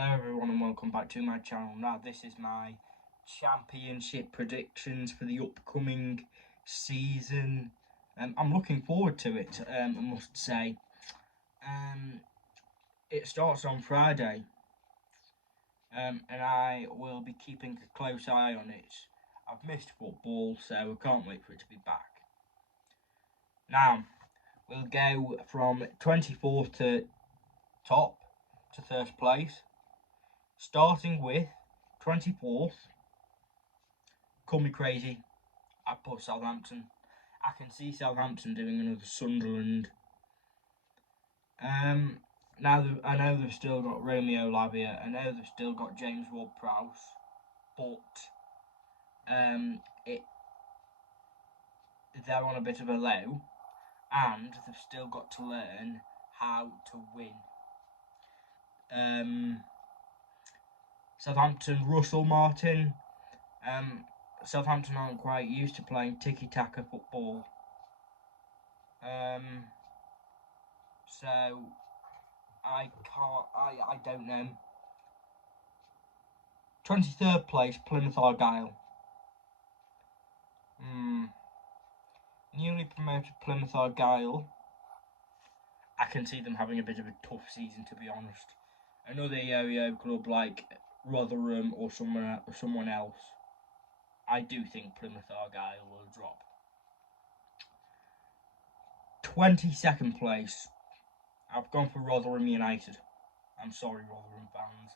Hello everyone and welcome back to my channel. Now this is my championship predictions for the upcoming season. I'm looking forward to it, I must say. It starts on Friday, and I will be keeping a close eye on it. I've missed football, so I can't wait for it to be back. Now, we'll go from 24th to top to first place, starting with 24th. Call me crazy, I put Southampton. I can see Southampton doing another Sunderland. Now I know they've still got Romeo Lavia. I know they've still got James Ward-Prowse, but they're on a bit of a low, and they've still got to learn how to win. Southampton, Russell Martin. Southampton aren't quite used to playing tiki-taka football. So I don't know. 23rd place, Plymouth Argyle. Newly promoted Plymouth Argyle. I can see them having a bit of a tough season, to be honest. Another yo-yo club like Rotherham or someone else. I do think Plymouth Argyle will drop. 22nd place. I've gone for Rotherham United. I'm sorry, Rotherham fans.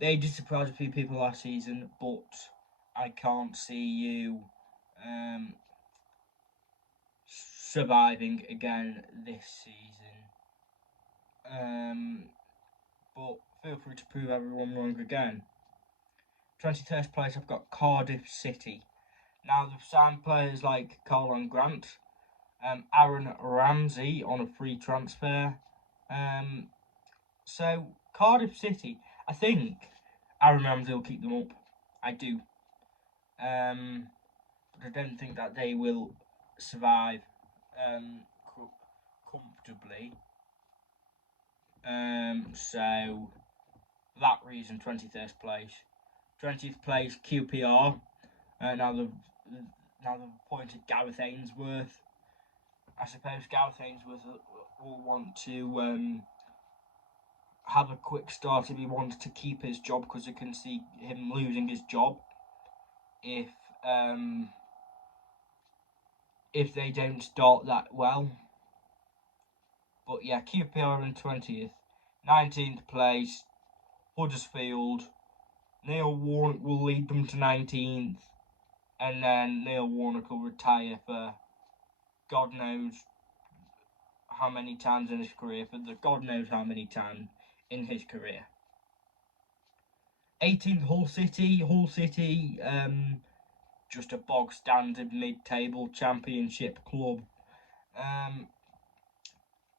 They did surprise a few people last season, but I can't see you surviving again this season. But feel free to prove everyone wrong again. 23rd place, I've got Cardiff City. Now they've signed players like Karlan Grant, Aaron Ramsey on a free transfer. So Cardiff City, I think Aaron Ramsey will keep them up. I do. But I don't think that they will survive comfortably. So that reason, 23rd place. 20th place, QPR. Now they've appointed Gareth Ainsworth. I suppose Gareth Ainsworth will want to have a quick start if he wants to keep his job, because I can see him losing his job if they don't start that well. But yeah, QPR in 20th. 19th place, Huddersfield. Neil Warnock will lead them to 19th, and then Neil Warnock will retire for God knows how many times in his career, God knows how many times in his career. 18th, Hull City, just a bog standard mid-table championship club.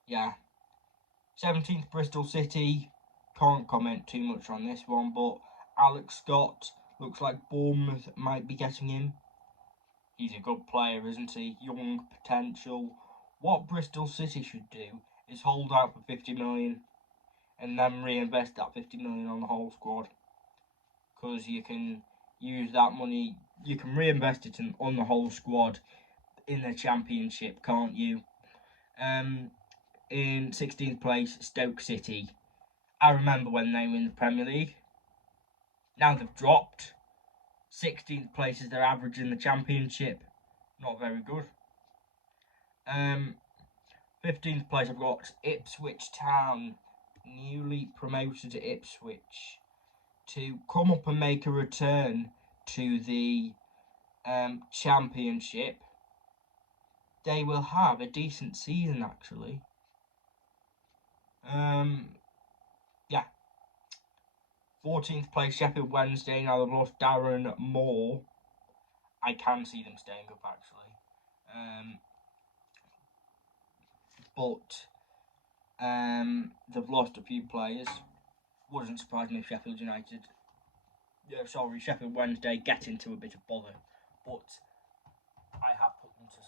Yeah. 17th, Bristol City. Can't comment too much on this one, but Alex Scott looks like Bournemouth might be getting him. He's a good player, isn't he? Young potential. What Bristol City should do is hold out for 50 million and then reinvest that 50 million on the whole squad, because you can use that money, you can reinvest it on the whole squad in the championship, can't you? In 16th place, Stoke City. I remember when they were in the Premier League. Now they've dropped. 16th place is their average in the championship. Not very good. 15th place, I've got Ipswich Town. Newly promoted Ipswich to come up and make a return to the championship. They will have a decent season, actually. Yeah. 14th place, Sheffield Wednesday. Now they've lost Darren Moore. I can see them staying up, actually. But they've lost a few players. Wouldn't surprise me if Sheffield Wednesday get into a bit of bother. But I have put them to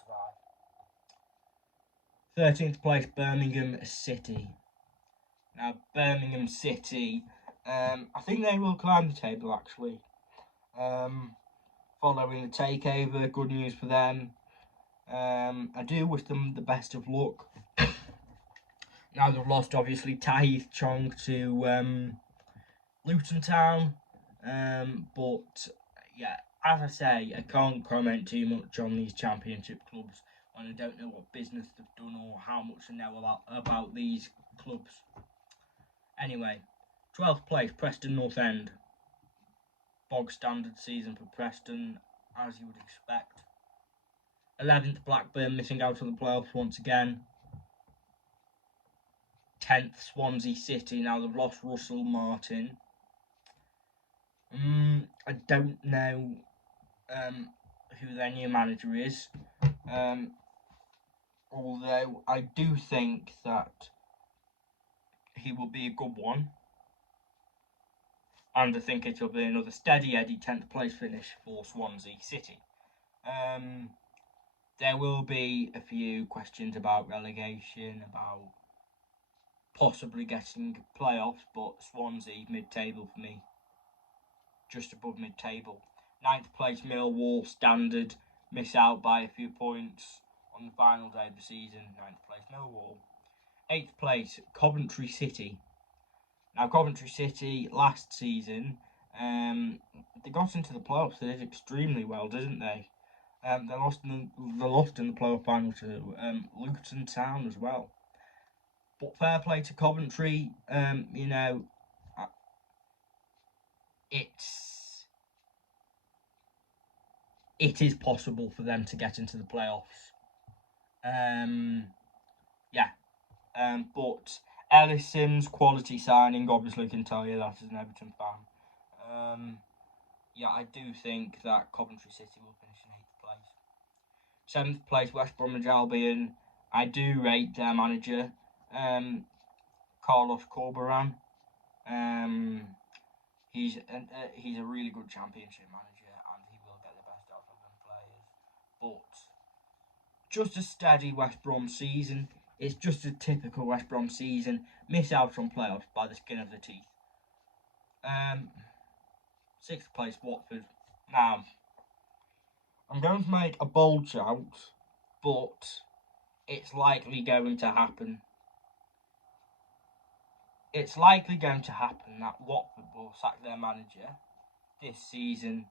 survive. 13th place, Birmingham City. Now, Birmingham City, I think they will climb the table, actually. Following the takeover, good news for them. I do wish them the best of luck. Now they've lost, obviously, Tahith Chong to Luton Town. But, yeah, as I say, I can't comment too much on these championship clubs when I don't know what business they've done or how much I know about these clubs. Anyway, 12th place, Preston North End. Bog standard season for Preston, as you would expect. 11th, Blackburn, missing out on the playoffs once again. 10th, Swansea City. Now they've lost Russell Martin. I don't know who their new manager is. Although I do think that he will be a good one. And I think it'll be another steady Eddie 10th place finish for Swansea City. There will be a few questions about relegation, about possibly getting playoffs, but Swansea mid-table for me, just above mid-table. 9th place Millwall, standard, miss out by a few points on the final day of the season. 9th place Millwall. 8th place Coventry City. Now Coventry City last season, they got into the playoffs. They did extremely well, didn't they? They lost in the playoff final to Luton Town as well. But fair play to Coventry. It is possible for them to get into the playoffs. But Ellis Sims, quality signing, obviously can tell you that as an Everton fan. I do think that Coventry City will finish in 8th place. 7th place, West Bromwich Albion. I do rate their manager, Carlos Corberán. He's a really good championship manager, and he will get the best out of them players. But just a steady West Brom season. It's just a typical West Brom season. Miss out on playoffs by the skin of the teeth. 6th place, Watford. Now, I'm going to make a bold shout, but it's likely going to happen. It's likely going to happen that Watford will sack their manager this season.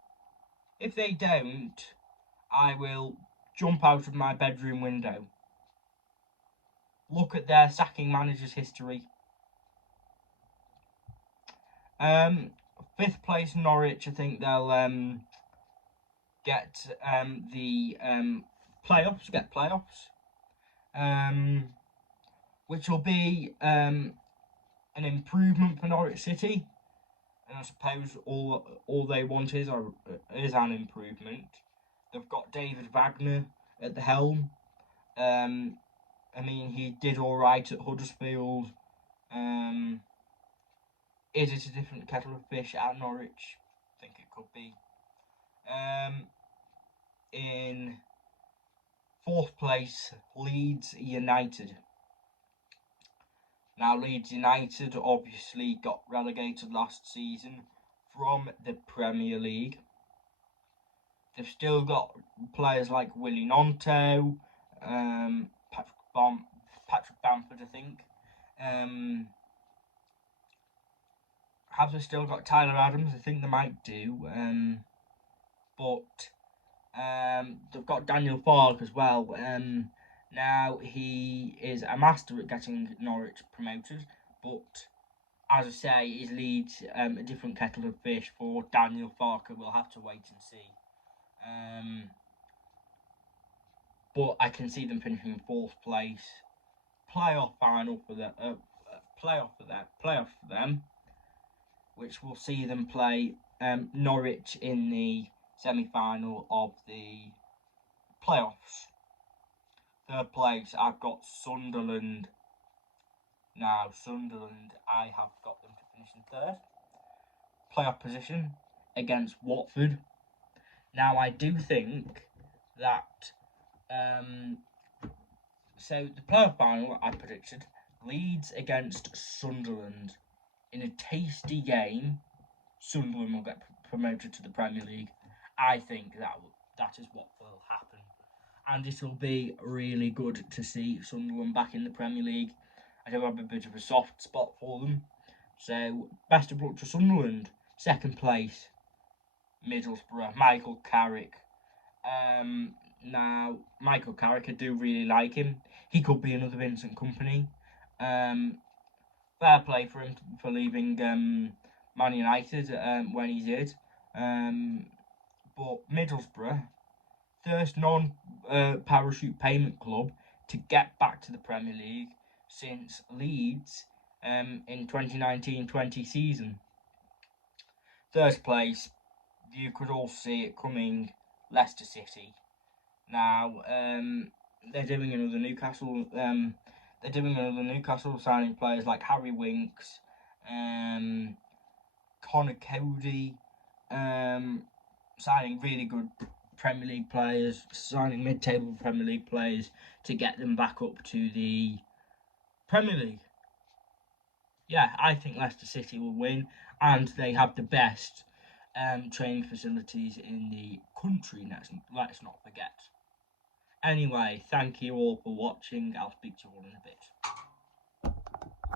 If they don't, I will jump out of my bedroom window. Look at their sacking manager's history. 5th place Norwich. I think they'll get the playoffs. Get playoffs, which will be an improvement for Norwich City. And I suppose all they want is an improvement. They've got David Wagner at the helm. He did all right at Huddersfield. Is it a different kettle of fish at Norwich? I think it could be. In 4th place, Leeds United. Now, Leeds United obviously got relegated last season from the Premier League. They've still got players like Willie Gnonto, Patrick Bamford, I think. Have they still got Tyler Adams? I think they might do. But they've got Daniel Farke as well. Now, he is a master at getting Norwich promoted, but as I say, is Leeds a different kettle of fish for Daniel Farke? We'll have to wait and see. But I can see them finishing in 4th place. Playoff for them, which will see them play Norwich in the semi-final of the playoffs. 3rd place, I've got Sunderland. Now, Sunderland, I have got them to finish in 3rd. Playoff position against Watford. Now, I do think that so the playoff final I predicted Leeds against Sunderland in a tasty game, Sunderland will get promoted to the Premier League. I think that is what will happen. And it'll be really good to see Sunderland back in the Premier League. I do have a bit of a soft spot for them. So, best of luck to Sunderland. Second place, Middlesbrough, Michael Carrick. Now, Michael Carrick, I do really like him. He could be another Vincent Kompany. Fair play for him for leaving Man United when he did. But Middlesbrough, first non-parachute payment club to get back to the Premier League since Leeds in 2019-20 season. Third place, you could all see it coming, Leicester City. Now they're doing another Newcastle. Signing players like Harry Winks, Connor Cody, signing really good Premier League players, signing mid-table Premier League players to get them back up to the Premier League. Yeah, I think Leicester City will win, and they have the best training facilities in the country. Let's not forget. Anyway, thank you all for watching. I'll speak to you all in a bit.